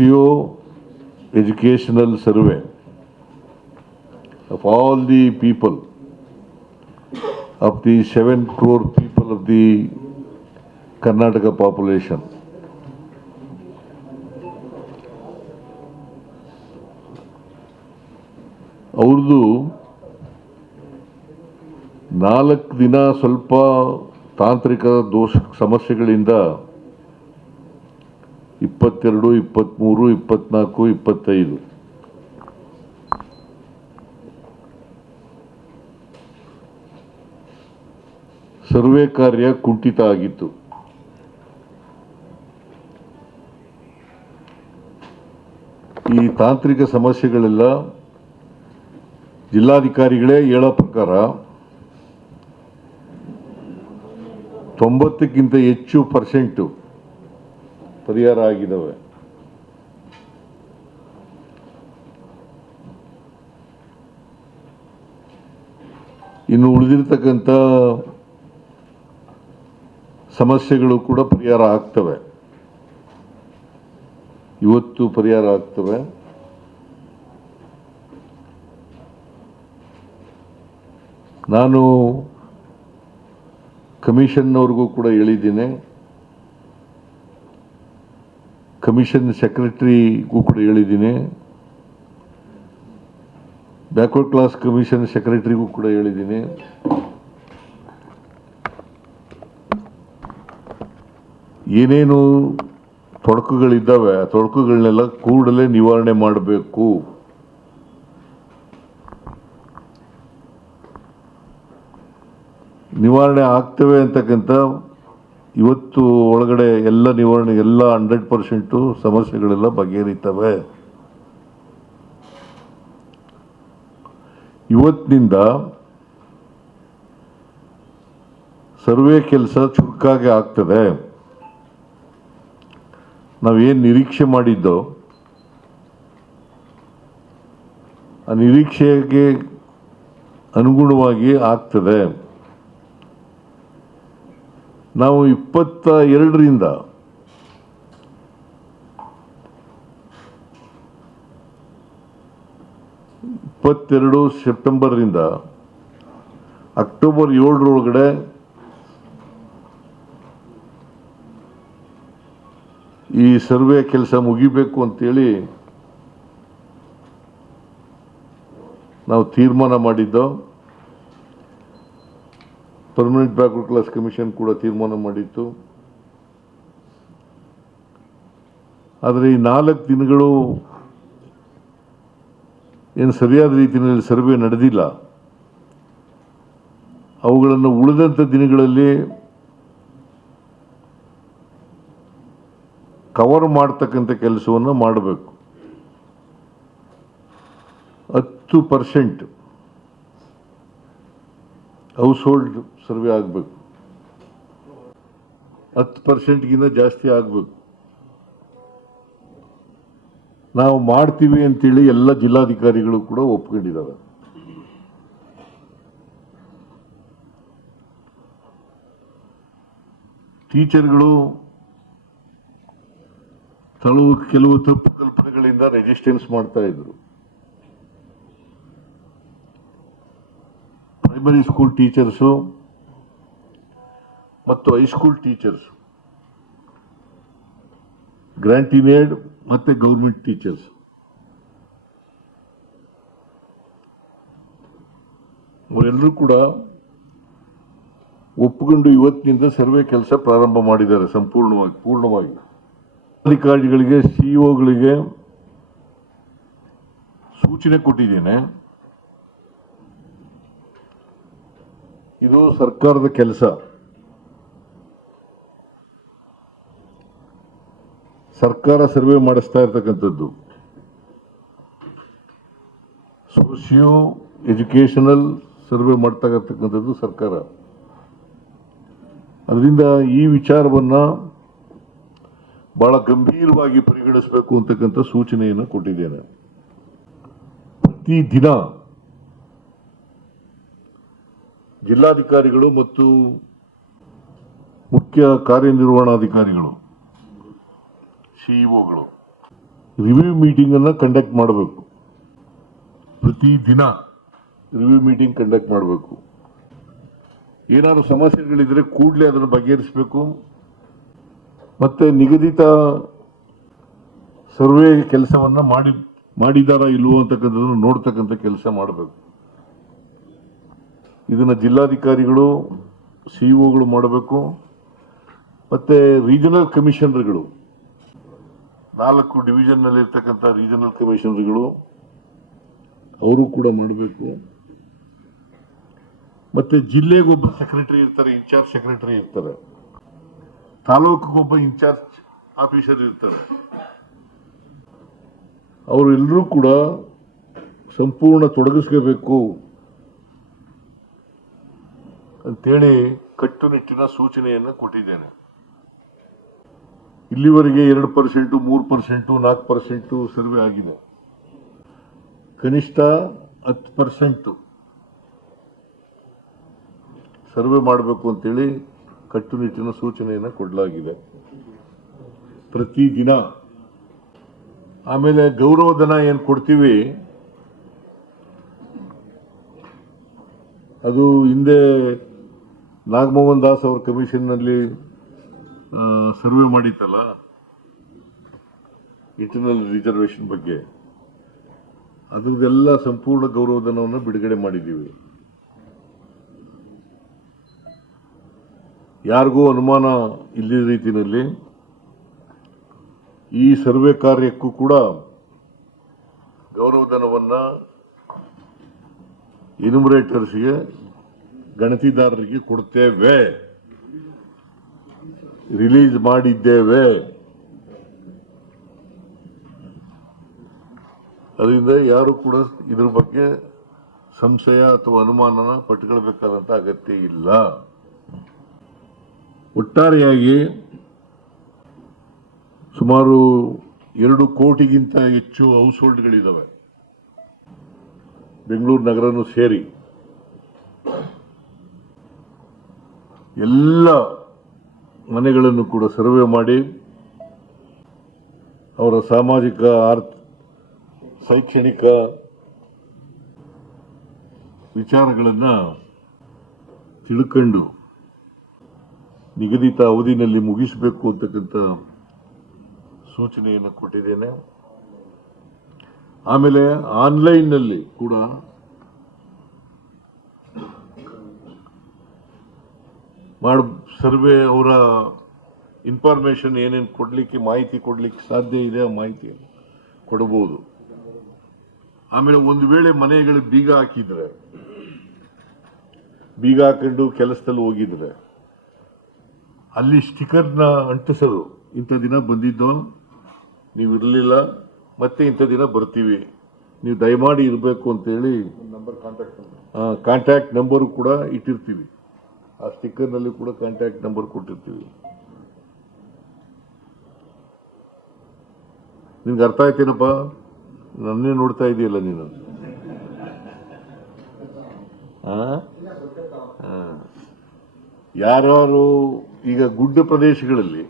socio-educational survey of all the people, of the 7 crore people of the Karnataka population. ಅವ್ರದ್ದು 4 ದಿನ ಸ್ವಲ್ಪ ತಾಂತ್ರಿಕ ದೋಷ ಸಮಸ್ಯೆಗಳಿಂದ 22, 23, 24, 25 ಸರ್ವೆ ಕಾರ್ಯ ಕುಂಠಿತ ಆಗಿತ್ತು. ಈ ತಾಂತ್ರಿಕ ಸಮಸ್ಯೆಗಳೆಲ್ಲ ಜಿಲ್ಲಾಧಿಕಾರಿಗಳೇ ಹೇಳೋ ಪ್ರಕಾರ 90ಕ್ಕಿಂತ ಹೆಚ್ಚು % ಪರಿಹಾರ ಆಗಿದ್ದಾವೆ. ಇನ್ನು ಉಳಿದಿರ್ತಕ್ಕಂಥ ಸಮಸ್ಯೆಗಳು ಕೂಡ ಪರಿಹಾರ ಆಗ್ತವೆ, ಇವತ್ತು ಪರಿಹಾರ ಆಗ್ತವೆ. ನಾನು ಕಮಿಷನ್ನವ್ರಿಗೂ ಕೂಡ ಹೇಳಿದ್ದೀನಿ, ಕಮಿಷನ್ ಸೆಕ್ರೆಟರಿಗೂ ಕೂಡ ಹೇಳಿದ್ದೀನಿ, ಬ್ಯಾಕ್ವರ್ಡ್ ಕ್ಲಾಸ್ ಕಮಿಷನ್ ಸೆಕ್ರೆಟರಿಗೂ ಕೂಡ ಹೇಳಿದ್ದೀನಿ. ಏನೇನು ತೊಡಕುಗಳಿದ್ದಾವೆ ಆ ತೊಡಕುಗಳನ್ನೆಲ್ಲ ಕೂಡಲೇ ನಿವಾರಣೆ ಮಾಡಬೇಕು. ನಿವಾರಣೆ ಆಗ್ತವೆ ಅಂತಕ್ಕಂಥ ಇವತ್ತು ಒಳಗಡೆ ಎಲ್ಲ ನಿವಾರಣೆ ಎಲ್ಲ 100% ಸಮಸ್ಯೆಗಳೆಲ್ಲ ಬಗೆಹರಿತವೆ. ಇವತ್ತಿನಿಂದ ಸರ್ವೆ ಕೆಲಸ ಚುರುಕಾಗಿ ಆಗ್ತದೆ. ನಾವೇನು ನಿರೀಕ್ಷೆ ಮಾಡಿದ್ದೋ ಆ ನಿರೀಕ್ಷೆಗೆ ಅನುಗುಣವಾಗಿ ಆಗ್ತದೆ. ನಾವು 22ರಿಂದ ಸೆಪ್ಟೆಂಬರ್ರಿಂದ ಅಕ್ಟೋಬರ್ 7ರೊಳಗಡೆ ಈ ಸರ್ವೆ ಕೆಲಸ ಮುಗಿಬೇಕು ಅಂತೇಳಿ ನಾವು ತೀರ್ಮಾನ ಮಾಡಿದ್ದೋ. ಪರ್ಮನೆಂಟ್ ಬ್ಯಾಕ್ವರ್ಡ್ ಕ್ಲಾಸ್ ಕಮಿಷನ್ ಕೂಡ ತೀರ್ಮಾನ ಮಾಡಿತ್ತು. ಆದರೆ ಈ 4 ದಿನಗಳು ಏನು ಸರಿಯಾದ ರೀತಿಯಲ್ಲಿ ಸರ್ವೆ ನಡೆದಿಲ್ಲ. ಅವುಗಳನ್ನು ಉಳಿದಂಥ ದಿನಗಳಲ್ಲಿ ಕವರ್ ಮಾಡ್ತಕ್ಕಂಥ ಕೆಲಸವನ್ನು ಮಾಡಬೇಕು. 10% ಹೌಸ್ ಹೋಲ್ಡ್ ಸರ್ವೆ ಆಗಬೇಕು, 10%ಗಿಂತ ಜಾಸ್ತಿ ಆಗಬೇಕು. ನಾವು ಮಾಡ್ತೀವಿ ಅಂತೇಳಿ ಎಲ್ಲ ಜಿಲ್ಲಾಧಿಕಾರಿಗಳು ಕೂಡ ಒಪ್ಕೊಂಡಿದ್ದಾರೆ. ಟೀಚರ್ಗಳು ಕೆಲವು ತಪ್ಪು ಕಲ್ಪನೆಗಳಿಂದ ರೆಸಿಸ್ಟೆನ್ಸ್ ಮಾಡ್ತಾ ಇದ್ರು. ಪ್ರೈಮರಿ ಸ್ಕೂಲ್ ಟೀಚರ್ಸು ಮತ್ತು ಹೈಸ್ಕೂಲ್ ಟೀಚರ್ಸ್, ಗ್ರಾಂಟ್ ಇನ್ ಏಡ್ ಮತ್ತು ಗೌರ್ಮೆಂಟ್ ಟೀಚರ್ಸ್ ಅವರೆಲ್ಲರೂ ಕೂಡ ಒಪ್ಪಿಕೊಂಡು ಇವತ್ತಿನಿಂದ ಸರ್ವೆ ಕೆಲಸ ಪ್ರಾರಂಭ ಮಾಡಿದ್ದಾರೆ ಪೂರ್ಣವಾಗಿ. ಅಧಿಕಾರಿಗಳಿಗೆ, ಸಿಇಒಗಳಿಗೆ ಸೂಚನೆ ಕೊಟ್ಟಿದ್ದೇನೆ. ಇದು ಸರ್ಕಾರದ ಕೆಲಸ. ಸರ್ಕಾರ ಸರ್ವೆ ಮಾಡಿಸ್ತಾ ಇರ್ತಕ್ಕಂಥದ್ದು. ಸೋಷಿಯೋ ಎಜುಕೇಷನಲ್ ಸರ್ವೆ ಮಾಡ್ತಾ ಇರ್ತಕ್ಕಂಥದ್ದು ಸರ್ಕಾರ. ಅದರಿಂದ ಈ ವಿಚಾರವನ್ನ ಬಹಳ ಗಂಭೀರವಾಗಿ ಪರಿಗಣಿಸಬೇಕು ಅಂತಕ್ಕಂಥ ಸೂಚನೆಯನ್ನು ಕೊಟ್ಟಿದ್ದೇನೆ. ಪ್ರತಿದಿನ ಜಿಲ್ಲಾಧಿಕಾರಿಗಳು ಮತ್ತು ಮುಖ್ಯ ಕಾರ್ಯನಿರ್ವಹಣಾಧಿಕಾರಿಗಳು, ಸಿಇಒಗಳು ರಿವ್ಯೂ ಮೀಟಿಂಗನ್ನು ಕಂಡಕ್ಟ್ ಮಾಡಬೇಕು. ಪ್ರತಿದಿನ ರಿವ್ಯೂ ಮೀಟಿಂಗ್ ಕಂಡಕ್ಟ್ ಮಾಡಬೇಕು. ಏನಾದ್ರು ಸಮಸ್ಯೆಗಳಿದ್ರೆ ಕೂಡಲೇ ಅದನ್ನು ಬಗೆಹರಿಸಬೇಕು. ಮತ್ತೆ ನಿಗದಿತ ಸರ್ವೆ ಕೆಲಸವನ್ನ ಮಾಡಿದಾರಾ ಇಲ್ವೋ ಅಂತಕ್ಕಂಥದ್ದನ್ನು ನೋಡ್ತಕ್ಕಂಥ ಕೆಲಸ ಮಾಡಬೇಕು. ಇದನ್ನ ಜಿಲ್ಲಾಧಿಕಾರಿಗಳು, ಸಿಇಒಗಳು ಮಾಡಬೇಕು. ಮತ್ತೆ ರೀಜನಲ್ ಕಮಿಷನರ್ಗಳು, 4 ಡಿವಿಷನ್ನಲ್ಲಿ ಇರ್ತಕ್ಕಂಥ ರೀಜನಲ್ ಕಮಿಷನರ್ಗಳು ಅವರು ಕೂಡ ಮಾಡಬೇಕು. ಮತ್ತೆ ಜಿಲ್ಲೆಗೊಬ್ಬ ಸೆಕ್ರೆಟರಿ ಇರ್ತಾರೆ, ಇನ್ಚಾರ್ಜ್ ಸೆಕ್ರೆಟರಿ ಇರ್ತಾರೆ, ತಾಲೂಕಿಗೊಬ್ಬ ಇನ್ಚಾರ್ಜ್ ಆಫೀಸರ್ ಇರ್ತಾರೆ. ಅವರೆಲ್ಲರೂ ಕೂಡ ಸಂಪೂರ್ಣ ತೊಡಗಿಸ್ಕೋಬೇಕು ಅಂತೇಳಿ ಕಟ್ಟುನಿಟ್ಟಿನ ಸೂಚನೆಯನ್ನು ಕೊಟ್ಟಿದ್ದೇನೆ. ಇಲ್ಲಿವರೆಗೆ 2%, 3%, 4% ಸರ್ವೆ ಆಗಿದೆ. ಕನಿಷ್ಠ 10% ಸರ್ವೆ ಮಾಡಬೇಕು ಅಂತೇಳಿ ಕಟ್ಟುನಿಟ್ಟಿನ ಸೂಚನೆಯನ್ನು ಕೊಡಲಾಗಿದೆ. ಪ್ರತಿದಿನ. ಆಮೇಲೆ ಗೌರವಧನ ಏನು ಕೊಡ್ತೀವಿ, ಅದು ಹಿಂದೆ ನಾಗಮೋಹನ್ ದಾಸ್ ಅವರ ಕಮಿಷನ್ನಲ್ಲಿ ಸರ್ವೆ ಮಾಡಿತ್ತಲ್ಲ ಇಂಟರ್ನಲ್ ರಿಸರ್ವೇಶನ್ ಬಗ್ಗೆ, ಅದ್ರದ್ದೆಲ್ಲ ಸಂಪೂರ್ಣ ಗೌರವಧನವನ್ನು ಬಿಡುಗಡೆ ಮಾಡಿದ್ದೀವಿ. ಯಾರಿಗೂ ಅನುಮಾನ ಇಲ್ಲದ ರೀತಿಯಲ್ಲಿ ಈ ಸರ್ವೆ ಕಾರ್ಯಕ್ಕೂ ಕೂಡ ಗೌರವಧನವನ್ನ ಎನ್ಯುಮರೇಟರ್ಸ್ಗೆ, ಗಣತಿದಾರರಿಗೆ ಕೊಡ್ತೇವೆ, ರಿಲೀಸ್ ಮಾಡಿದ್ದೇವೆ. ಅದರಿಂದ ಯಾರು ಕೂಡ ಇದ್ರ ಬಗ್ಗೆ ಸಂಶಯ ಅಥವಾ ಅನುಮಾನನ ಪಟ್ಟುಕೊಳ್ಬೇಕಾದಂತ ಅಗತ್ಯ ಇಲ್ಲ. ಒಟ್ಟಾರೆಯಾಗಿ ಸುಮಾರು 2 ಕೋಟಿಗಿಂತ ಹೆಚ್ಚು ಹೌಸ್ ಹೋಲ್ಡ್ಗಳಿದ್ದಾವೆ ಬೆಂಗಳೂರು ನಗರನೂ ಸೇರಿ. ಎಲ್ಲ ಮನೆಗಳನ್ನು ಕೂಡ ಸರ್ವೆ ಮಾಡಿ ಅವರ ಸಾಮಾಜಿಕ, ಶೈಕ್ಷಣಿಕ ವಿಚಾರಗಳನ್ನು ತಿಳ್ಕೊಂಡು ನಿಗದಿತ ಅವಧಿನಲ್ಲಿ ಮುಗಿಸಬೇಕು ಅಂತಕ್ಕಂಥ ಸೂಚನೆಯನ್ನು ಕೊಟ್ಟಿದ್ದೇನೆ. ಆಮೇಲೆ ಆನ್ಲೈನ್ನಲ್ಲಿ ಕೂಡ ಸರ್ವೆ ಅವರ ಇನ್ಫಾರ್ಮೇಶನ್ ಏನೇನು ಕೊಡಲಿಕ್ಕೆ, ಮಾಹಿತಿ ಕೊಡಲಿಕ್ಕೆ ಸಾಧ್ಯ ಇದೆ ಆ ಮಾಹಿತಿ ಕೊಡಬಹುದು. ಆಮೇಲೆ ಒಂದು ವೇಳೆ ಮನೆಗಳಿಗೆ ಬೀಗ ಹಾಕಿದ್ರೆ, ಬೀಗ ಹಾಕೊಂಡು ಕೆಲಸದಲ್ಲಿ ಹೋಗಿದ್ರೆ ಅಲ್ಲಿ ಸ್ಟಿಕರ್ನ ಅಂಟಿಸೋದು, ಇಂಥ ದಿನ ಬಂದಿದ್ದೋ, ನೀವು ಇರಲಿಲ್ಲ, ಮತ್ತೆ ಇಂಥ ದಿನ ಬರ್ತೀವಿ, ನೀವು ದಯಮಾಡಿ ಇರಬೇಕು ಅಂತೇಳಿ ಕಾಂಟ್ಯಾಕ್ಟ್ ನಂಬರು ಕೂಡ ಇಟ್ಟಿರ್ತೀವಿ. ಆ ಸ್ಟಿಕ್ಕರ್ನಲ್ಲಿ ಕೂಡ ಕಾಂಟ್ಯಾಕ್ಟ್ ನಂಬರ್ ಕೊಟ್ಟಿರ್ತೀವಿ. ನಿನ್ಗೆ ಅರ್ಥ ಆಯ್ತೇನಪ್ಪ? ನನ್ನೇ ನೋಡ್ತಾ ಇದೆಯಲ್ಲ ನೀನು. ಯಾರ್ಯಾರು ಈಗ ಗುಡ್ಡ ಪ್ರದೇಶಗಳಲ್ಲಿ,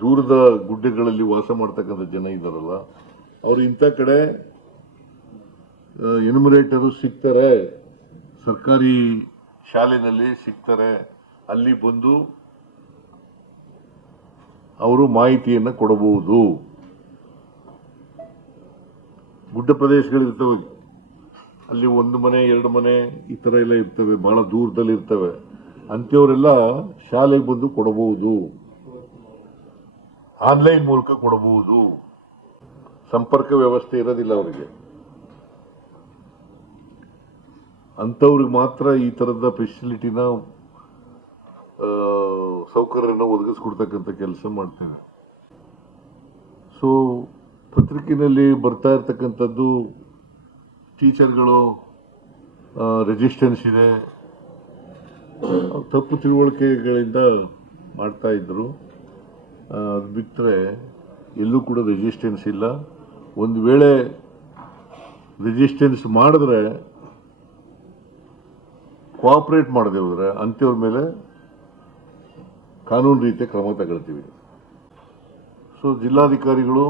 ದೂರದ ಗುಡ್ಡಗಳಲ್ಲಿ ವಾಸ ಮಾಡ್ತಕ್ಕಂಥ ಜನ ಇದ್ದಾರಲ್ಲ, ಅವರು ಇಂಥ ಕಡೆ ಎನ್ಯುಮರೇಟರು ಸಿಗ್ತಾರೆ, ಸರ್ಕಾರಿ ಶಾಲೆನಲ್ಲಿ ಸಿಗ್ತಾರೆ, ಅಲ್ಲಿ ಬಂದು ಅವರು ಮಾಹಿತಿಯನ್ನು ಕೊಡಬಹುದು. ಗುಡ್ಡ ಪ್ರದೇಶಗಳಿರ್ತವೆ, ಅಲ್ಲಿ 1 ಮನೆ 2 ಮನೆ ಈ ಥರ ಎಲ್ಲ ಇರ್ತವೆ, ಬಹಳ ದೂರದಲ್ಲಿ ಇರ್ತವೆ. ಅಂಥವರೆಲ್ಲ ಶಾಲೆಗೆ ಬಂದು ಕೊಡಬಹುದು, ಆನ್ಲೈನ್ ಮೂಲಕ ಕೊಡಬಹುದು. ಸಂಪರ್ಕ ವ್ಯವಸ್ಥೆ ಇರೋದಿಲ್ಲ ಅವರಿಗೆ. ಅಂಥವ್ರಿಗೆ ಮಾತ್ರ ಈ ಥರದ ಫೆಸಿಲಿಟಿನ, ಸೌಕರ್ಯನ ಒದಗಿಸ್ಕೊಡ್ತಕ್ಕಂಥ ಕೆಲಸ ಮಾಡ್ತೇವೆ. ಸೊ ಪತ್ರಿಕೆಯಲ್ಲಿ ಬರ್ತಾ ಇರ್ತಕ್ಕಂಥದ್ದು ಟೀಚರ್ಗಳು ರೆಸಿಸ್ಟೆನ್ಸ್ ಇದೆ, ತಪ್ಪು ತಿಳುವಳಿಕೆಗಳಿಂದ ಮಾಡ್ತಾ ಇದ್ರು. ಅದು ಬಿಟ್ಟರೆ ಎಲ್ಲೂ ಕೂಡ ರೆಸಿಸ್ಟೆನ್ಸ್ ಇಲ್ಲ. ಒಂದು ವೇಳೆ ರೆಸಿಸ್ಟೆನ್ಸ್ ಮಾಡಿದ್ರೆ, ಕೋಆಪರೇಟ್ ಮಾಡದೆ ಹೋದ್ರೆ ಅಂಥವ್ರ ಮೇಲೆ ಕಾನೂನು ರೀತಿಯ ಕ್ರಮ ತಗೊಳ್ತೀವಿ. ಸೊ ಜಿಲ್ಲಾಧಿಕಾರಿಗಳು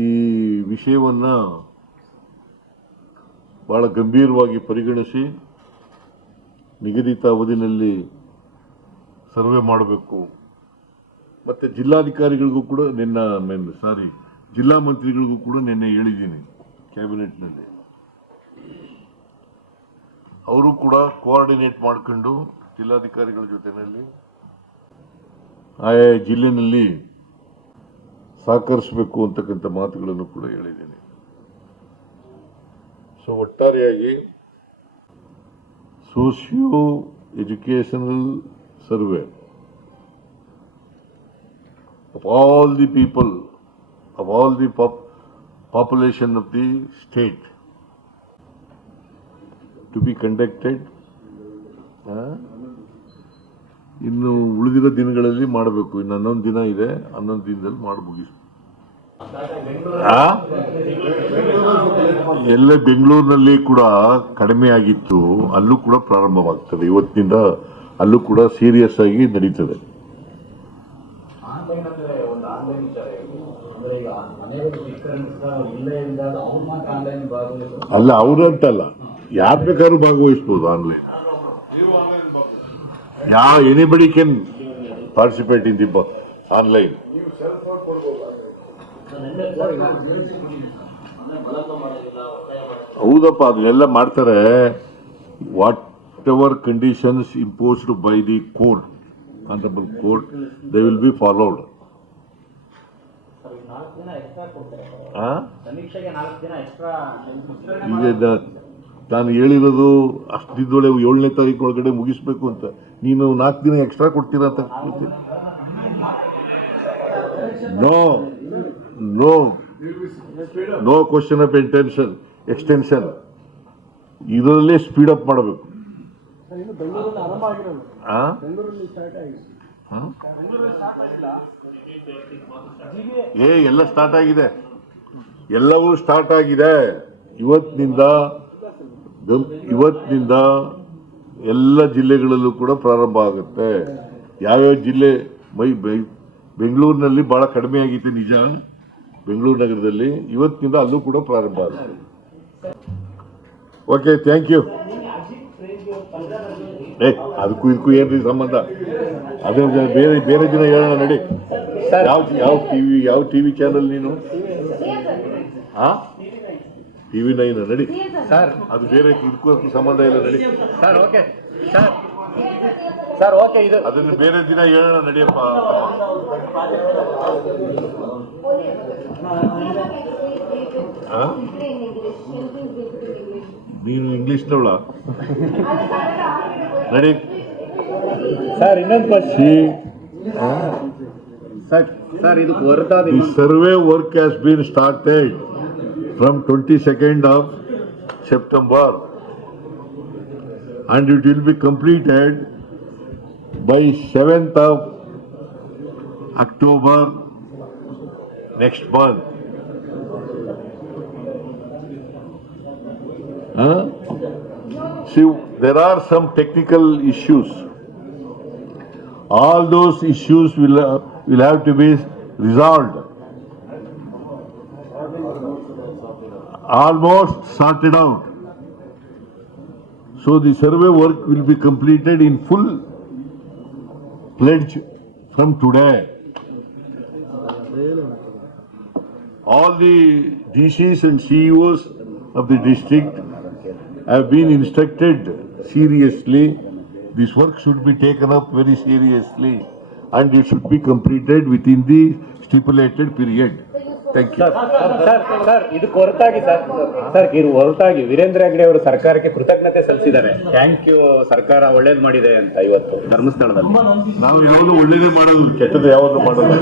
ಈ ವಿಷಯವನ್ನು ಬಹಳ ಗಂಭೀರವಾಗಿ ಪರಿಗಣಿಸಿ ನಿಗದಿತ ಅವಧಿನಲ್ಲಿ ಸರ್ವೆ ಮಾಡಬೇಕು. ಮತ್ತು ಜಿಲ್ಲಾಧಿಕಾರಿಗಳಿಗೂ ಕೂಡ ಜಿಲ್ಲಾ ಮಂತ್ರಿಗಳಿಗೂ ಕೂಡ ನಿನ್ನೆ ಹೇಳಿದ್ದೀನಿ ಕ್ಯಾಬಿನೆಟ್ನಲ್ಲಿ. ಅವರು ಕೂಡ ಕೋಆರ್ಡಿನೇಟ್ ಮಾಡಿಕೊಂಡು ಜಿಲ್ಲಾಧಿಕಾರಿಗಳ ಜೊತೆಯಲ್ಲಿ ಆಯಾ ಜಿಲ್ಲೆನಲ್ಲಿ ಸಹಕರಿಸಬೇಕು ಅಂತಕ್ಕಂಥ ಮಾತುಗಳನ್ನು ಕೂಡ ಹೇಳಿದ್ದೀನಿ. ಸೊ ಒಟ್ಟಾರೆಯಾಗಿ socio educational survey of all the people, of all the population of the state to be conducted. ಇನ್ನು ಉಳಿದಿರೋ ದಿನಗಳಲ್ಲಿ ಮಾಡಬೇಕು. ಇನ್ನು 11 ದಿನ ಇದೆ, 11 ದಿನದಲ್ಲಿ ಮಾಡಿ ಮುಗಿಸ್ಬೇಕು. ಎಲ್ಲ ಬೆಂಗಳೂರಿನಲ್ಲಿ ಕೂಡ ಕಡಿಮೆ ಆಗಿತ್ತು, ಅಲ್ಲೂ ಕೂಡ ಪ್ರಾರಂಭವಾಗ್ತದೆ. ಇವತ್ತಿನಿಂದ ಅಲ್ಲೂ ಕೂಡ ಸೀರಿಯಸ್ ಆಗಿ ನಡೀತದೆ. ಅಲ್ಲ, ಅವರಂತಲ್ಲ, ಯಾರು ಬೇಕಾದ್ರೂ ಭಾಗವಹಿಸಬಹುದು online. Anybody can participate in the online. ಹೌದಪ್ಪ, ಅದನ್ನೆಲ್ಲ ಮಾಡ್ತಾರೆ. What ever conditions imposed by the court, honourable court, they will be followed. ಈಗ ನಾನು ಹೇಳಿರೋದು ಅಷ್ಟಿದ್ದೊಳೆ 7ನೇ ತಾರೀಕು ಒಳಗಡೆ ಮುಗಿಸ್ಬೇಕು ಅಂತ. ನೀನು 4 ದಿನ ಎಕ್ಸ್ಟ್ರಾ ಕೊಡ್ತೀರಾ ಅಂತ. No question of extension. ಇದರಲ್ಲೇ ಸ್ಪೀಡ್ ಅಪ್ ಮಾಡಬೇಕು. ಎಲ್ಲ ಸ್ಟಾರ್ಟ್ ಆಗಿದೆ, ಎಲ್ಲವೂ ಸ್ಟಾರ್ಟ್ ಆಗಿದೆ. ಇವತ್ತಿನಿಂದ ಎಲ್ಲ ಜಿಲ್ಲೆಗಳಲ್ಲೂ ಕೂಡ ಪ್ರಾರಂಭ ಆಗುತ್ತೆ. ಯಾವ್ಯಾವ ಜಿಲ್ಲೆ ಬೆಂಗಳೂರಿನಲ್ಲಿ ಬಹಳ ಕಡಿಮೆ ಆಗಿತ್ತು ನಿಜ, ಬೆಂಗಳೂರು ನಗರದಲ್ಲಿ. ಇವತ್ತಿನಿಂದ ಅಲ್ಲೂ ಕೂಡ ಪ್ರಾರಂಭ ಆಗುತ್ತೆ. Okay, thank you. ಅದಕ್ಕೂ ಇದಕ್ಕೂ ಏನ್ರಿ ಸಂಬಂಧ? ಅದೇ ಬೇರೆ ದಿನ ಹೇಳೋಣ ನಡಿ. ಯಾವ ಟಿವಿ ಚಾನಲ್ ನೀನು? ಟಿವಿ 9 ನಡಿ ಸರ್. ಅದು ಬೇರೆ ಇದಕ್ಕೂ ಸಂಬಂಧ ಇಲ್ಲ, ನಡಿ ಸರ್. Okay sir, okay. ಇದು ಅದನ್ನು ಬೇರೆ ದಿನ ಹೇಳೋಣ, ನಡಿಯಪ್ಪ. ನೀನು ಇಂಗ್ಲಿಷ್ನವಳ? ನಡಿ ಸರ್. ಇನ್ನೊಂದು ಕ್ವಶ್ಚನ್ ಸರ್, ಇದು the survey work has been started from 22nd of September and it will be completed by 7th of October next month. See, there are some technical issues. All those issues will have to be resolved. Almost sorted out. So the survey work will be completed in full pledge from today. All the DCs and CEOs of the district have been instructed seriously. This work should be taken up very seriously and it should be completed within the stipulated period. Thank you. Sir, ಇದಕ್ಕೆ ಹೊರತಾಗಿ ವೀರೇಂದ್ರ ಹೆಗ್ಗಡೆ ಅವರು ಸರ್ಕಾರಕ್ಕೆ ಕೃತಜ್ಞತೆ ಸಲ್ಲಿಸಿದ್ದಾರೆ. Thank you, ಸರ್ಕಾರ ಒಳ್ಳೇದು ಮಾಡಿದೆ ಅಂತ ಇವತ್ತು ಧರ್ಮಸ್ಥಳದಲ್ಲಿ. ನಾವು ಯಾವುದು ಒಳ್ಳೇದೇ ಮಾಡೋದು, ಕೆಟ್ಟದ್ದು ಯಾವುದು ಮಾಡೋದು.